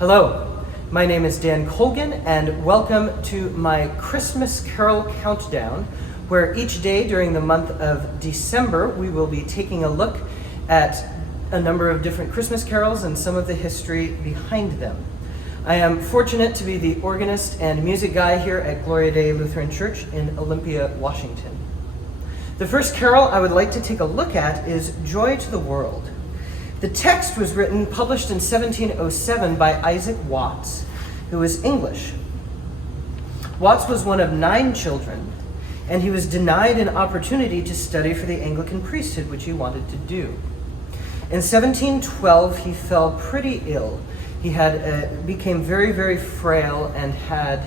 Hello, my name is Dan Colgan, and welcome to my Christmas Carol Countdown, where each day during the month of December we will be taking a look at a number of different Christmas carols and some of the history behind them. I am fortunate to be the organist and music guy here at Gloria Lutheran Church in Olympia, Washington. The first carol I would like to take a look at is Joy to the World. The text was published in 1707 by Isaac Watts, who was English. Watts was one of 9 children, and he was denied an opportunity to study for the Anglican priesthood, which he wanted to do. In 1712, he fell pretty ill. He became very, very frail and had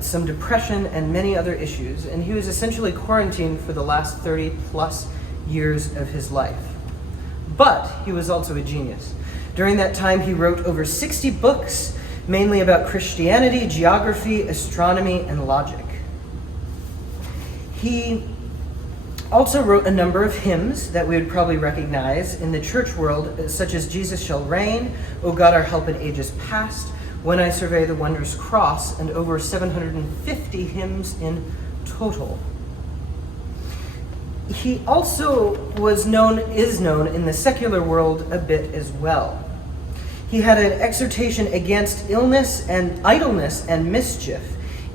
some depression and many other issues, and he was essentially quarantined for the last 30 plus years of his life. But he was also a genius. During that time, he wrote over 60 books, mainly about Christianity, geography, astronomy, and logic. He also wrote a number of hymns that we would probably recognize in the church world, such as Jesus Shall Reign, O God Our Help in Ages Past, When I Survey the Wondrous Cross, and over 750 hymns in total. He also is known in the secular world a bit as well. He had an exhortation against illness and idleness and mischief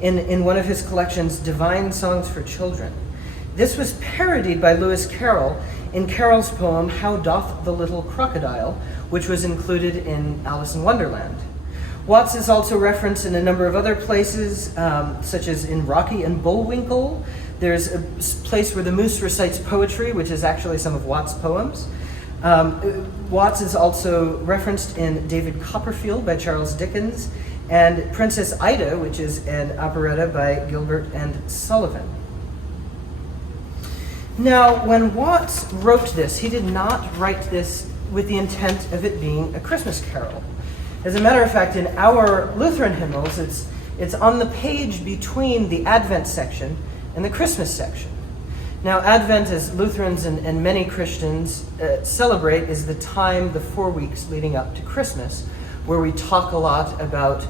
in one of his collections, Divine Songs for Children. This was parodied by Lewis Carroll in Carroll's poem, How Doth the Little Crocodile, which was included in Alice in Wonderland. Watts is also referenced in a number of other places, such as in Rocky and Bullwinkle. There's a place where the moose recites poetry, which is actually some of Watts' poems. Watts is also referenced in David Copperfield by Charles Dickens, and Princess Ida, which is an operetta by Gilbert and Sullivan. Now, when Watts wrote this, he did not write this with the intent of it being a Christmas carol. As a matter of fact, in our Lutheran hymnals, it's on the page between the Advent section and the Christmas section. Now, Advent, as Lutherans and many Christians celebrate, is the time, the 4 weeks leading up to Christmas, where we talk a lot about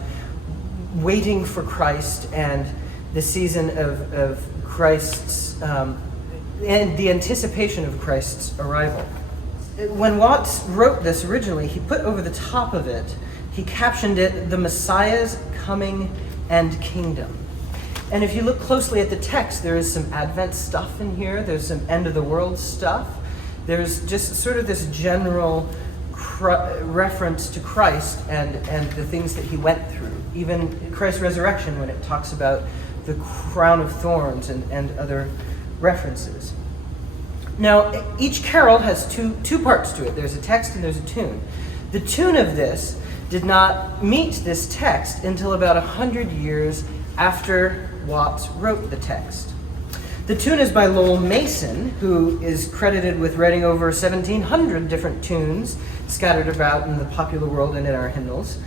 waiting for Christ and the season of Christ's, and the anticipation of Christ's arrival. When Watts wrote this originally, he put over the top of it, he captioned it, The Messiah's Coming and Kingdom. And if you look closely at the text, there is some Advent stuff in here. There's some end of the world stuff. There's just sort of this general reference to Christ and the things that he went through. Even Christ's resurrection, when it talks about the crown of thorns and other references. Now, each carol has two parts to it. There's a text and there's a tune. The tune of this did not meet this text until about 100 years after Watts wrote the text. The tune is by Lowell Mason, who is credited with writing over 1,700 different tunes scattered about in the popular world and in our hymnals.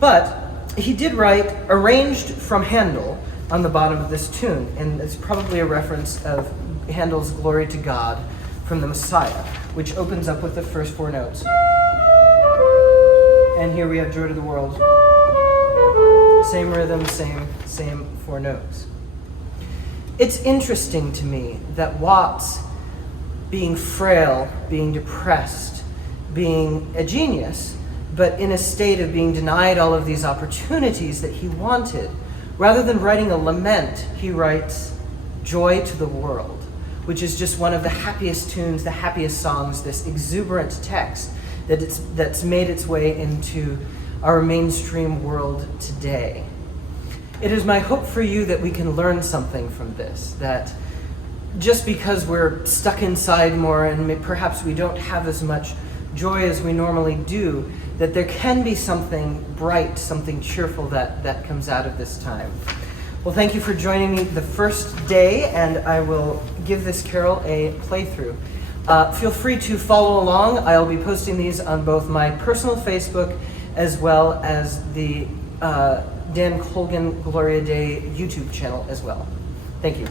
But he did write Arranged from Handel on the bottom of this tune, and it's probably a reference of Handel's Glory to God from the Messiah, which opens up with the first 4 notes. And here we have Joy to the World. Same rhythm, same 4 notes. It's interesting to me that Watts, being frail, being depressed, being a genius, but in a state of being denied all of these opportunities that he wanted, rather than writing a lament, he writes Joy to the World, which is just one of the happiest tunes, the happiest songs, this exuberant text that's made its way into our mainstream world today. It is my hope for you that we can learn something from this, that just because we're stuck inside more and perhaps we don't have as much joy as we normally do, that there can be something bright, something cheerful that comes out of this time. Well, thank you for joining me the first day, and I will give this carol a playthrough. Feel free to follow along. I'll be posting these on both my personal Facebook as well as the Dan Colgan Gloria Day YouTube channel as well. Thank you.